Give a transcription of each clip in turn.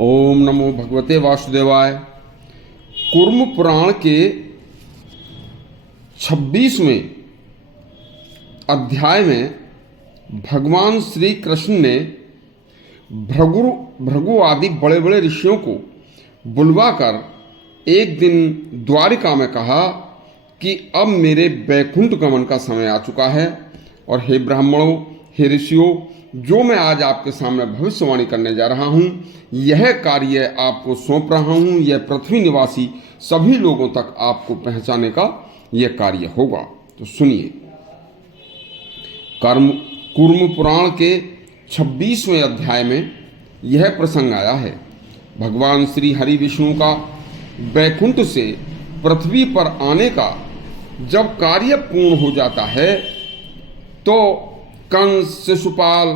ओम नमो भगवते वासुदेवाय। कूर्म पुराण के 26वें अध्याय में भगवान श्री कृष्ण ने भृगु आदि बड़े बड़े ऋषियों को बुलवाकर एक दिन द्वारिका में कहा कि अब मेरे बैकुंठ गमन का समय आ चुका है और हे ब्राह्मणों, हे ऋषियों, जो मैं आज आपके सामने भविष्यवाणी करने जा रहा हूँ, यह कार्य आपको सौंप रहा हूँ। यह पृथ्वी निवासी सभी लोगों तक आपको पहुँचाने का यह कार्य होगा। तो सुनिए, कूर्म पुराण के 26वें अध्याय में यह प्रसंग आया है। भगवान श्री हरि विष्णु का बैकुंठ से पृथ्वी पर आने का जब कार्य पूर्ण हो जाता है तो कंस, शिशुपाल,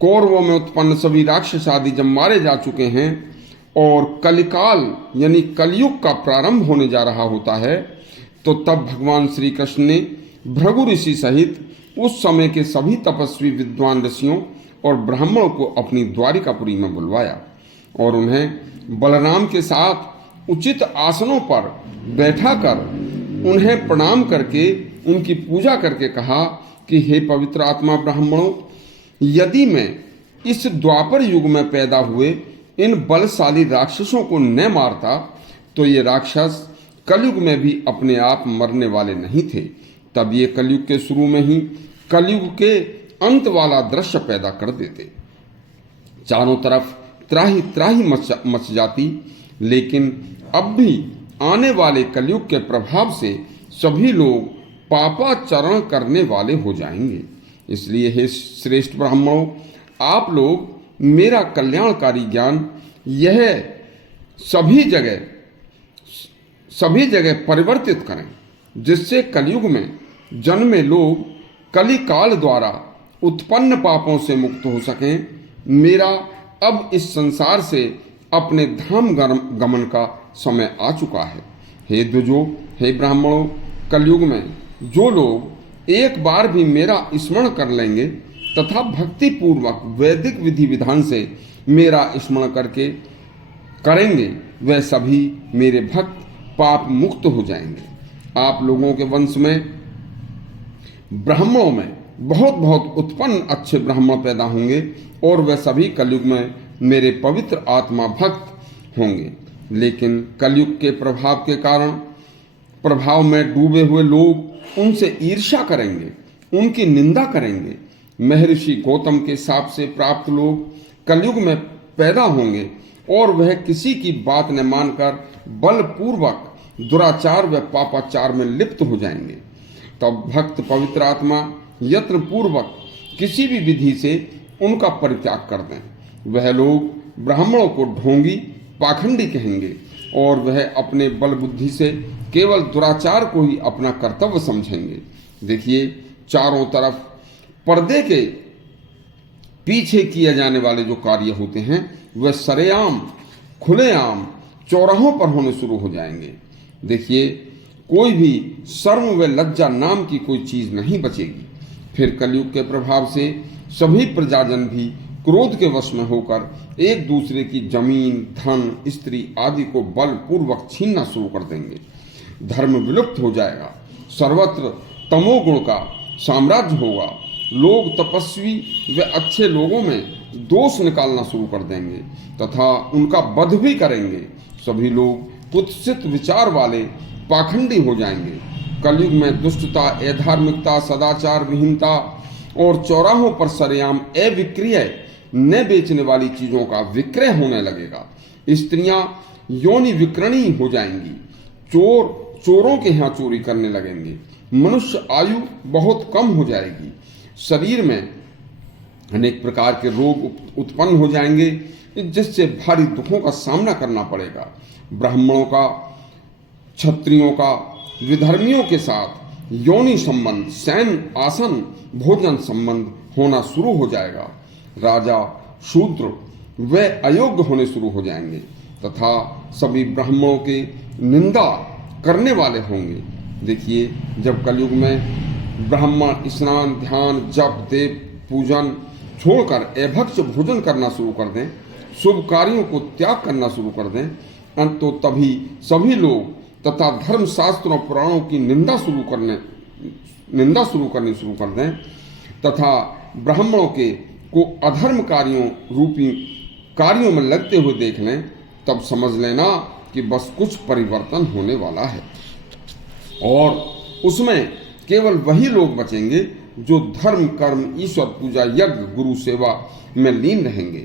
कौरवों में उत्पन्न सभी राक्षस आदि जब मारे जा चुके हैं और कलिकाल यानी कलयुग का प्रारंभ होने जा रहा होता है, तो तब भगवान श्री कृष्ण ने भृगु ऋषि सहित उस समय के सभी तपस्वी विद्वान ऋषियों और ब्राह्मणों को अपनी द्वारिकापुरी में बुलवाया और उन्हें बलराम के साथ उचित आसनों पर बैठाकर उन्हें प्रणाम करके उनकी पूजा करके कहा कि हे पवित्र आत्मा ब्राह्मणों, यदि मैं इस द्वापर युग में पैदा हुए इन बलशाली राक्षसों को न मारता तो ये राक्षस कलयुग में भी अपने आप मरने वाले नहीं थे। तब ये कलयुग के शुरू में ही कलयुग के अंत वाला दृश्य पैदा कर देते। चारों तरफ त्राही त्राही मच जाती। लेकिन अब भी आने वाले कलयुग के प्रभाव से सभी लोग पापाचरण करने वाले हो जाएंगे। इसलिए हे श्रेष्ठ ब्राह्मणों, आप लोग मेरा कल्याणकारी ज्ञान यह सभी जगह परिवर्तित करें, जिससे कलयुग में जन्मे लोग कली काल द्वारा उत्पन्न पापों से मुक्त हो सकें। मेरा अब इस संसार से अपने धाम गमन का समय आ चुका है। हे द्विजों, हे ब्राह्मणों, कलयुग में जो लोग एक बार भी मेरा स्मरण कर लेंगे तथा भक्ति पूर्वक वैदिक विधि विधान से मेरा स्मरण करके करेंगे, वे सभी मेरे भक्त पाप मुक्त हो जाएंगे। आप लोगों के वंश में ब्राह्मणों में बहुत बहुत उत्पन्न अच्छे ब्राह्मण पैदा होंगे और वे सभी कलयुग में मेरे पवित्र आत्मा भक्त होंगे। लेकिन कलयुग के प्रभाव में डूबे हुए लोग उनसे ईर्ष्या करेंगे, उनकी निंदा करेंगे। महर्षि गौतम के शाप से प्राप्त लोग कलयुग में पैदा होंगे और वह किसी की बात न मानकर बलपूर्वक दुराचार व पापाचार में लिप्त हो जाएंगे। तब भक्त पवित्र आत्मा यत्न पूर्वक किसी भी विधि से उनका परित्याग कर दें। वह लोग ब्राह्मणों को ढोंगी, पाखंडी कहेंगे और वह अपने बल बुद्धि से केवल दुराचार को ही अपना कर्तव्य समझेंगे। देखिए, चारों तरफ पर्दे के पीछे किए जाने वाले जो कार्य होते हैं वह सरेआम, खुलेआम चौराहों पर होने शुरू हो जाएंगे। देखिए, कोई भी शर्म व लज्जा नाम की कोई चीज नहीं बचेगी। फिर कलयुग के प्रभाव से सभी प्रजाजन भी क्रोध के वश में होकर एक दूसरे की जमीन, धन, स्त्री आदि को बलपूर्वक छीनना शुरू कर देंगे। धर्म विलुप्त हो जाएगा। सर्वत्र तमोगुण का साम्राज्य होगा। लोग तपस्वी व अच्छे लोगों में दोष निकालना शुरू कर देंगे तथा उनका वध भी करेंगे। सभी लोग कुत्सित विचार वाले पाखंडी हो जाएंगे। कलयुग में दुष्टता, अधार्मिकता, सदाचार विहीनता और चौराहों पर सरेआम अविक्रय न बेचने वाली चीजों का विक्रय होने लगेगा। स्त्रियां योनि विक्रणी हो जाएंगी। चोरों के यहाँ चोरी करने लगेंगे। मनुष्य आयु बहुत कम हो जाएगी। शरीर में अनेक प्रकार के रोग उत्पन्न हो जाएंगे, जिससे भारी दुखों का सामना करना पड़ेगा। ब्राह्मणों का, क्षत्रियों का विधर्मियों के साथ योनि संबंध, शयन, आसन, भोजन संबंध होना शुरू हो जाएगा। राजा, शूद्र वे अयोग्य होने शुरू हो जाएंगे तथा सभी ब्राह्मणों के निंदा करने वाले होंगे। देखिए, जब कलयुग में ब्राह्मण स्नान, ध्यान, जप, देव पूजन छोड़कर अभक्ष्य भोजन करना शुरू कर दें शुभ कार्यों को त्याग करना शुरू कर दें, तो तभी सभी लोग तथा धर्म शास्त्रों पुराणों की निंदा शुरू करनी शुरू कर दें तथा ब्राह्मणों को अधर्म कार्यों में लगते हुए देख लें, तब समझ लेना कि बस कुछ परिवर्तन होने वाला है और उसमें केवल वही लोग बचेंगे जो धर्म, कर्म, ईश्वर पूजा, यज्ञ, गुरु सेवा में लीन रहेंगे।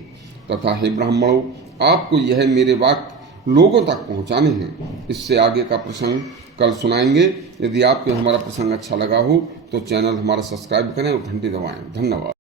तथा हे ब्राह्मणों, आपको यह मेरे वाक्य लोगों तक पहुंचाने हैं। इससे आगे का प्रसंग कल सुनाएंगे। यदि आपको हमारा प्रसंग अच्छा लगा हो तो चैनल हमारा सब्सक्राइब करें और घंटी दबाएं। धन्यवाद।